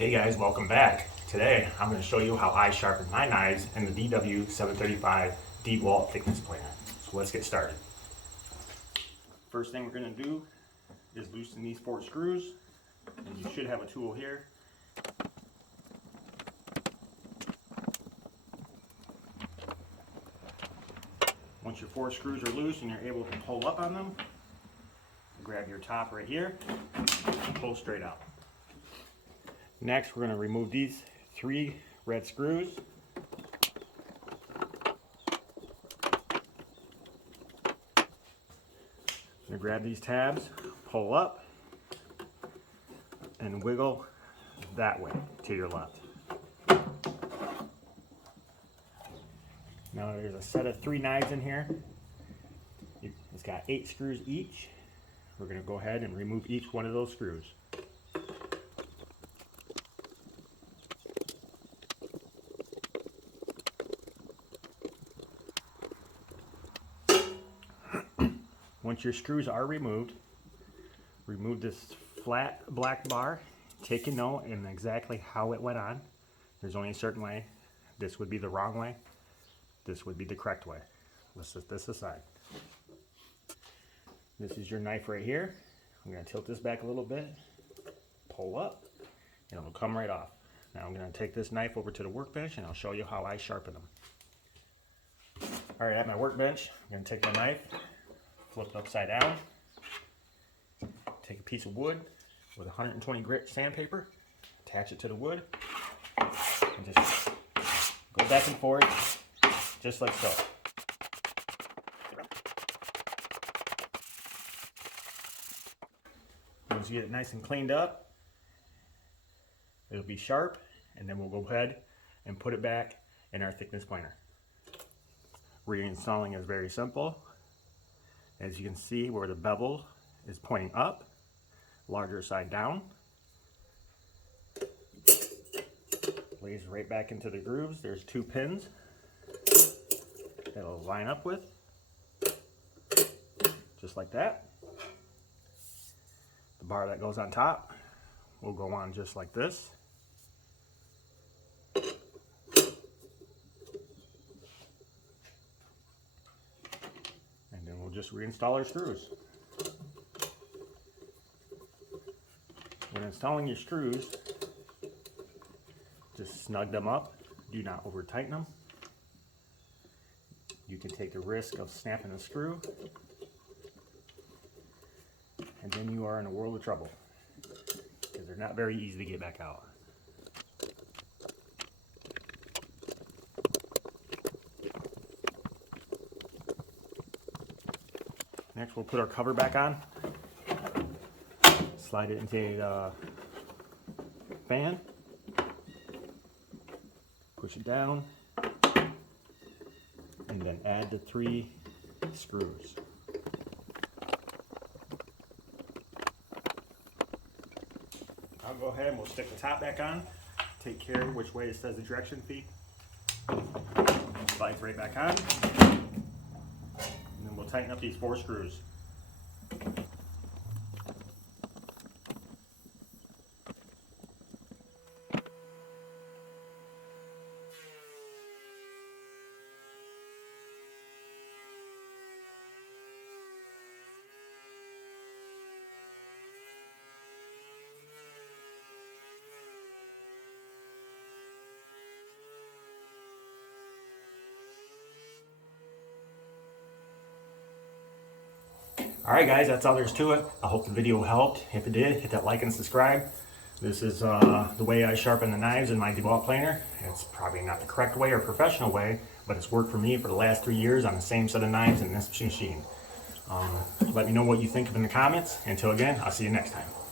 Hey guys, welcome back. Today I'm going to show you how I sharpen my knives in the DW735 DeWalt thickness planer. So let's get started. First thing we're going to do is loosen these 4 screws, and you should have a tool here. Once your 4 screws are loose and you're able to pull up on them, grab your top right here and pull straight out. Next, we're going to remove these 3 red screws. I'm going to grab these tabs, pull up, and wiggle that way to your left. Now there's a set of 3 knives in here. It's got 8 screws each. We're going to go ahead and remove each one of those screws. Once your screws are removed, remove this flat black bar. Take a note in exactly how it went on. There's only a certain way. This would be the wrong way. This would be the correct way. Let's set this aside. This is your knife right here. I'm going to tilt this back a little bit, pull up, and it'll come right off. Now I'm going to take this knife over to the workbench and I'll show you how I sharpen them. Alright, at my workbench, I'm going to take my knife, flip it upside down, take a piece of wood with 120 grit sandpaper, attach it to the wood, and just go back and forth, just like so. Once you get it nice and cleaned up, it'll be sharp, and then we'll go ahead and put it back in our thickness planer. Reinstalling is very simple. As you can see where the bevel is pointing up, larger side down. Lays right back into the grooves. There's 2 pins that'll line up with, just like that. The bar that goes on top will go on just like this. And then we'll just reinstall our screws. When installing your screws, just snug them up. Do not over tighten them. You can take the risk of snapping a screw, and then you are in a world of trouble because they're not very easy to get back out. Next, we'll put our cover back on, slide it into a fan, push it down, and then add the 3 screws. I'll go ahead and we'll stick the top back on, take care of which way it says the direction feet, slides right back on. We'll tighten up these 4 screws. Alright guys, that's all there's to it. I hope the video helped. If it did, hit that like and subscribe. This is the way I sharpen the knives in my DeWalt planer. It's probably not the correct way or professional way, but it's worked for me for the last 3 years on the same set of knives in this machine. Let me know what you think in the comments. Until again, I'll see you next time.